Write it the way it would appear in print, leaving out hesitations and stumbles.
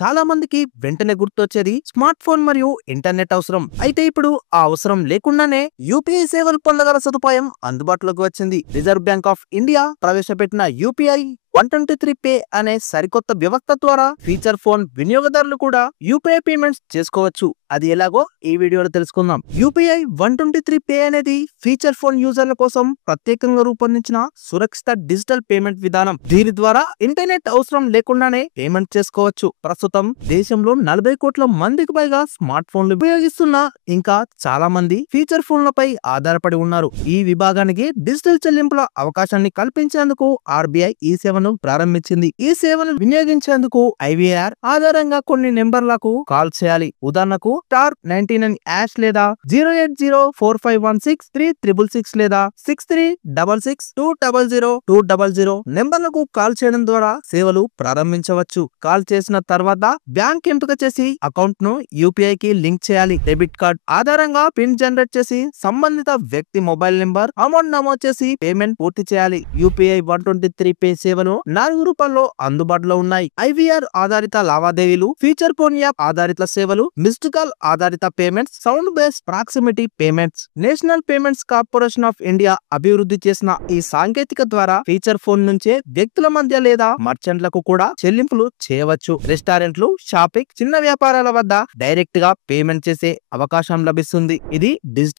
చాలా మందికి వెంటనే గుర్తొచ్చేది స్మార్ట్ ఫోన్ మరియు ఇంటర్నెట్ అవసరం. అయితే ఇప్పుడు ఆ అవసరం లేకుండానే యూపీఐ సేవలు పొందగల సదుపాయం అందుబాటులోకి వచ్చింది. రిజర్వ్ బ్యాంక్ ఆఫ్ ఇండియా ప్రవేశపెట్టిన యూపీఐ 123 పే అనే సరికొత్త వ్యవస్థ ద్వారా ఫీచర్ ఫోన్ వినియోగదారులు కూడా యూపీఐ పేమెంట్స్ చేసుకోవచ్చు. అది ఎలాగో ఈ వీడియోలో తెలుసుకుందాం. యూపీఐ 123 పే అనేది ఫీచర్ ఫోన్ యూజర్ల కోసం ప్రత్యేకంగా రూపొందించిన సురక్షిత డిజిటల్ పేమెంట్ విధానం. దీని ద్వారా ఇంటర్నెట్ అవసరం లేకుండానే పేమెంట్ చేసుకోవచ్చు. ప్రస్తుతం దేశంలో 40 కోట్ల మందికి పైగా స్మార్ట్ ఫోన్లు ఉపయోగిస్తున్న ఇంకా చాలా మంది ఫీచర్ ఫోన్లపై ఆధారపడి ఉన్నారు. ఈ విభాగానికి డిజిటల్ చెల్లింపుల అవకాశాన్ని కల్పించేందుకు ఆర్బీఐ ఈ సేవను ప్రారంభించింది. ఈ సేవను వినియోగించేందుకు ఐవీఆర్ ఆధారంగా కొన్ని నెంబర్లకు కాల్ చేయాలి. ఉదాహరణకు *99# లేదా 08045163666 లేదా 6366200200 నెంబర్లకు కాల్ చేయడం ద్వారా సేవలు ప్రారంభించవచ్చు. కాల్ చేసిన తర్వాత బ్యాంక్ ఎంపిక చేసి అకౌంట్ ను యూపీఐ కి లింక్ చేయాలి. డెబిట్ కార్డ్ ఆధారంగా పిన్ జనరేట్ చేసి సంబంధిత వ్యక్తి మొబైల్ నెంబర్ అమౌంట్ నమోదు చేసి పేమెంట్ పూర్తి చేయాలి. యూపీఐ 123 పే సేవలు 4 రూపాయల్లో అందుబాటులో ఉన్నాయి. ఐవీఆర్ ఆధారిత లావాదేవీలు, ఫీచర్ ఫోన్ యాప్ ఆధారిత సేవలు, మిస్డ్ కాల్ ఆధారిత payments, sound based proximity payments. National payments corporation of India అభివృద్ధి చేసిన ఈ సాంకేతిక ద్వారా ఫీచర్ ఫోన్ నుంచే వ్యక్తుల మధ్య లేదా మర్చెంట్లకు కూడా చెల్లింపులు చేయవచ్చు. రెస్టారెంట్లు, షాపింగ్, చిన్న వ్యాపారాల వద్ద డైరెక్ట్ గా పేమెంట్ చేసే అవకాశం లభిస్తుంది. ఇది డిజిటల్